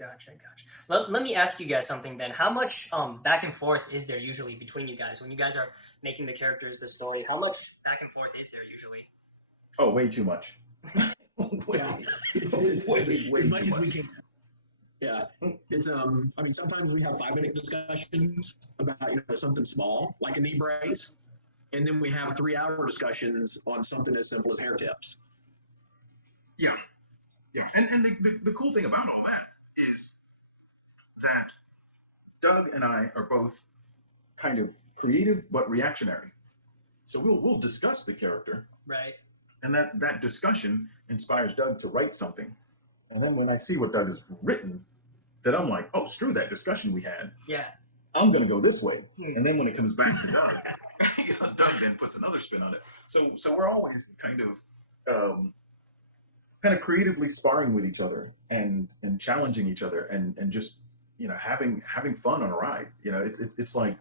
Gotcha. Let me ask you guys something then. How much back and forth is there usually between you guys when you guys are making the characters, the story? How much back and forth is there usually? Oh, way too much. Yeah, way as much too as we much. can. Yeah, it's I mean, sometimes we have 5 minute discussions about something small like a knee brace, and then we have 3 hour discussions on something as simple as hair tips. Yeah, yeah. And the cool thing about all that is that Doug and I are both kind of creative but reactionary. So we'll discuss the character, Right. and that discussion inspires Doug to write something. And then when I see what Doug has written, then I'm like, oh, screw that discussion we had. Yeah. I'm gonna go this way. And then when it comes back to Doug, Doug then puts another spin on it. So we're always kind of creatively sparring with each other and challenging each other and just having fun on a ride. It's like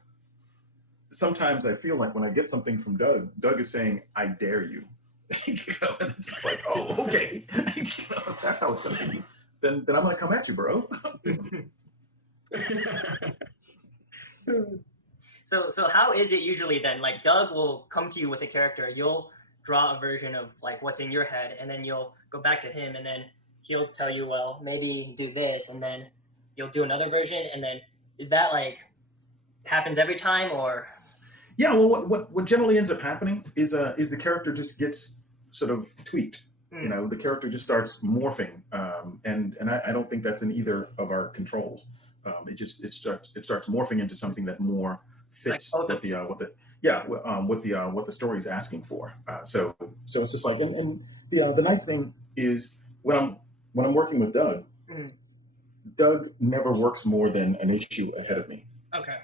sometimes I feel like when I get something from Doug is saying, I dare you. And it's just like, oh, okay. If that's how it's gonna be, then I'm gonna come at you, bro. So how is it usually then? Like Doug will come to you with a character, you'll draw a version of like what's in your head, and then you'll go back to him, and then he'll tell you, well, maybe do this, and then you'll do another version, and then is that like happens every time or? Yeah, well, what generally ends up happening is the character just gets sort of tweaked. The character just starts morphing, and I don't think that's in either of our controls. It starts morphing into something that more fits like what the story is asking for. So it's just like, and the nice thing is when I'm working with Doug, Doug never works more than an issue ahead of me. Okay.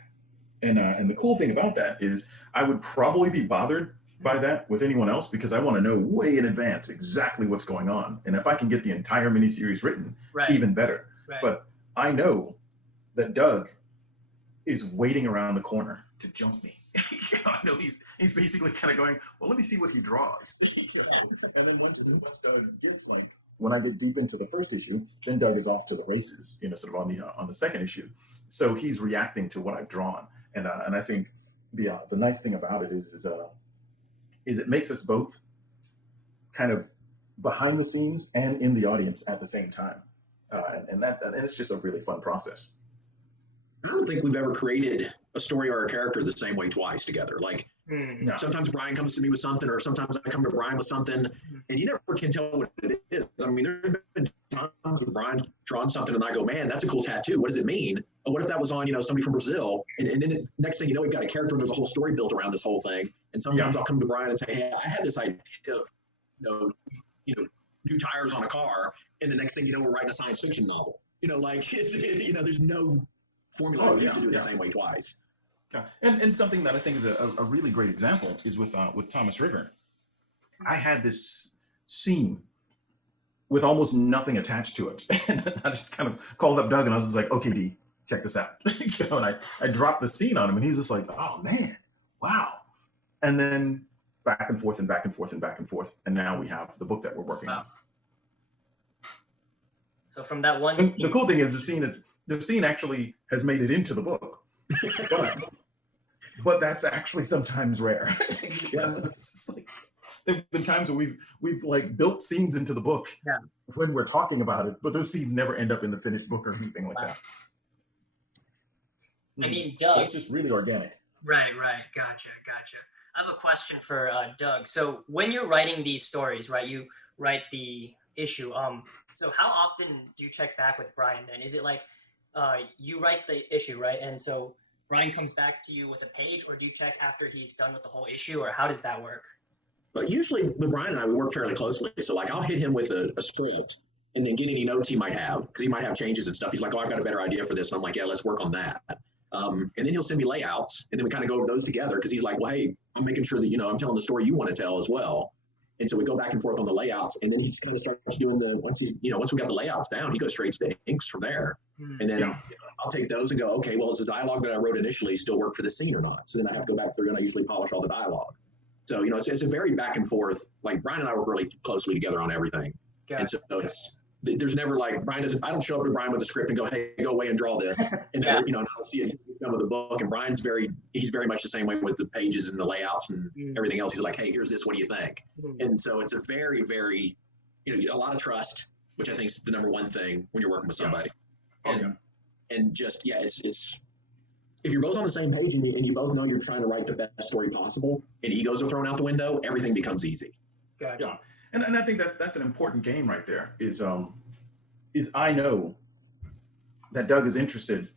And the cool thing about that is I would probably be bothered by that with anyone else because I want to know way in advance exactly what's going on. And if I can get the entire miniseries written, even better. Right. But I know that Doug is waiting around the corner to jump me. I know he's basically kind of going, well, let me see what he draws. And then once Doug, when I get deep into the first issue, then Doug is off to the races, sort of on the second issue. So he's reacting to what I've drawn. And I think the nice thing about it is it makes us both kind of behind the scenes and in the audience at the same time, and it's just a really fun process. I don't think we've ever created a story or a character the same way twice together. Like No. sometimes Brian comes to me with something, or sometimes I come to Brian with something, and you never can tell what it is. I mean, there's been times when Brian's drawn something, and I go, "Man, that's a cool tattoo. What does it mean? Or what if that was on, somebody from Brazil?" And then next thing you know, we've got a character, and there's a whole story built around this whole thing. And sometimes I'll come to Brian and say, "Hey, I had this idea of, new tires on a car," and the next thing you know, we're writing a science fiction novel. There's no formula we have to do it the same way twice. Yeah. And something that I think is a really great example is with Thomas River. I had this scene with almost nothing attached to it. And I just kind of called up Doug and I was just like, okay, D, check this out. And I dropped the scene on him and he's just like, oh man, wow. And then back and forth and back and forth and back and forth. And now we have the book that we're working on. So from that one scene, the cool thing is the scene actually has made it into the book. But that's actually sometimes rare. It's like, there have been times where we've like built scenes into the book when we're talking about it, but those scenes never end up in the finished book or anything like that. I mean, Doug. So it's just really organic. Right. Gotcha. I have a question for Doug. So when you're writing these stories, right, you write the issue. So how often do you check back with Brian then? Is it like you write the issue, right? And so Brian comes back to you with a page, or do you check after he's done with the whole issue, or how does that work? But usually with Brian and I, we work fairly closely. So like I'll hit him with a script and then get any notes he might have, because he might have changes and stuff. He's like, oh, I've got a better idea for this. And I'm like, yeah, let's work on that. And then he'll send me layouts, and then we kind of go over those together, because he's like, well, hey, I'm making sure that, I'm telling the story you want to tell as well. And so we go back and forth on the layouts, and then he kind of starts doing once we got the layouts down, he goes straight to the inks from there. And then I'll take those and go, okay, well, does the dialogue that I wrote initially still work for the scene or not? So then I have to go back through and I usually polish all the dialogue. So, it's a very back and forth. Like Brian and I work really closely together on everything. And so it's there's never like Brian doesn't. I don't show up to Brian with a script and go, "Hey, go away and draw this," and Yeah. you know, and I'll see it done with the book. And Brian's he's very much the same way with the pages and the layouts and everything else. He's like, "Hey, here's this. What do you think?" And so it's a very, very, you know, a lot of trust, which I think is the number one thing when you're working with somebody. And just it's if you're both on the same page and you both know you're trying to write the best story possible, and egos are thrown out the window, everything becomes easy. Gotcha. Yeah. And I think that's an important game right there is I know that Doug is interested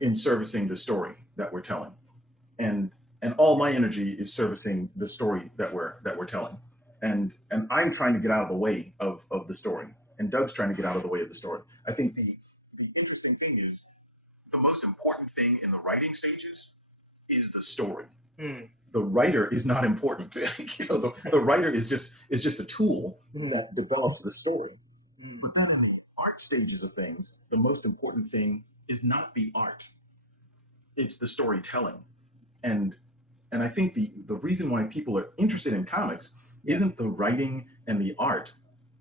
in servicing the story that we're telling. And all my energy is servicing the story that we're telling. And I'm trying to get out of the way of the story. And Doug's trying to get out of the way of the story. I think the interesting thing is the most important thing in the writing stages is the story. The writer is not important. You know, the writer is just a tool that develops the story. But then in the art stages of things, the most important thing is not the art. It's the storytelling. And I think the reason why people are interested in comics isn't the writing and the art.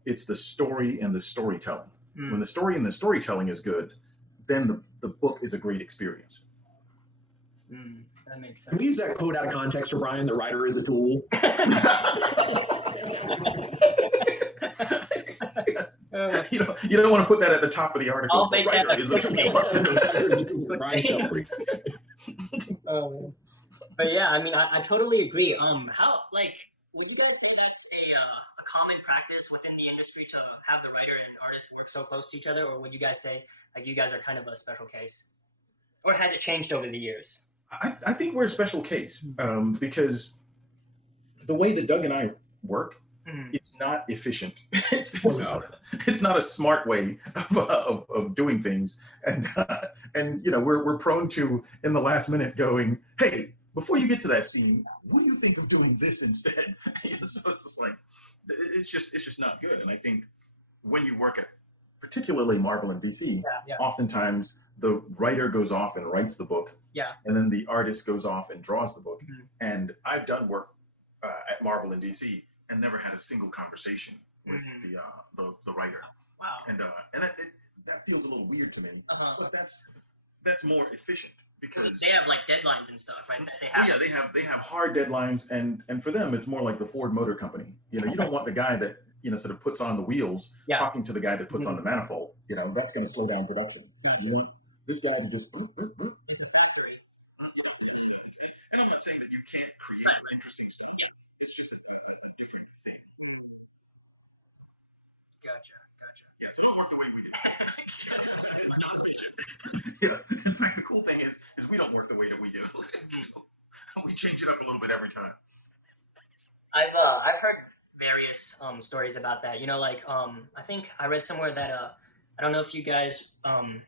It's the story and the storytelling. When the story and the storytelling is good, then the book is a great experience. That makes sense. Can we use that quote out of context for Brian? The writer is a tool. You don't want to put that at the top of the article. I'll make that is a tool. Brian Stelfreeze. But yeah, I mean, I totally agree. How like would you guys say that's a common practice within the industry to have the writer and artist work so close to each other, or would you guys say like you guys are kind of a special case, or has it changed over the years? I think we're a special case because the way that Doug and I work is not efficient. It's not a smart way of doing things, and you know we're prone to in the last minute going, hey, before you get to that scene, what do you think of doing this instead? So it's just like it's just not good. And I think when you work at particularly Marvel and DC, oftentimes the writer goes off and writes the book, and then the artist goes off and draws the book. And I've done work at Marvel and DC and never had a single conversation with the writer. Wow. And that feels a little weird to me, but that's more efficient because they have like deadlines and stuff, right? They have hard deadlines, and for them it's more like the Ford Motor Company. You know, you don't want the guy that sort of puts on the wheels talking to the guy that puts on the manifold. You know, that's going to slow down production. You want this guy to just It's a factory. and I'm not saying that you can't create interesting stuff. It's just a different thing. Gotcha. Yes, it don't work the way we do. It's not efficient. In fact, the cool thing is we don't work the way that we do. We change it up a little bit every time. I've heard various stories about that. You know, like I think I read somewhere that I don't know if you guys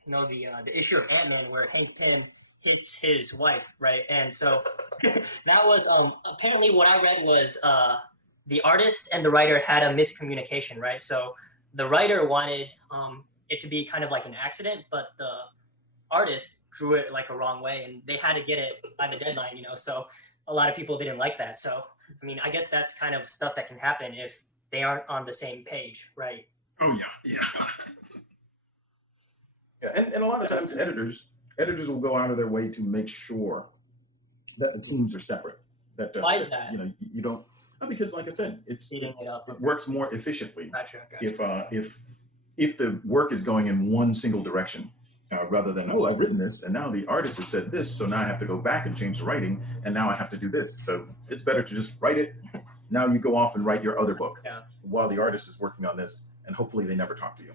know the issue of Ant-Man where Hank Pym hits his wife, right? And so that was apparently what I read was the artist and the writer had a miscommunication, right? So the writer wanted it to be kind of like an accident, but the artist drew it like a wrong way, and they had to get it by the deadline, you know. So a lot of people didn't like that. So I mean, I guess that's kind of stuff that can happen if they aren't on the same page, right? Oh yeah. And a lot of times editors will go out of their way to make sure that the teams are separate. Why is that? You know, you don't because like I said, it up. Works more efficiently Gotcha. if the work is going in one single direction. Rather than, I've written this, and now the artist has said this, so now I have to go back and change the writing, and now I have to do this. So it's better to just write it. Now you go off and write your other book while the artist is working on this, and hopefully they never talk to you.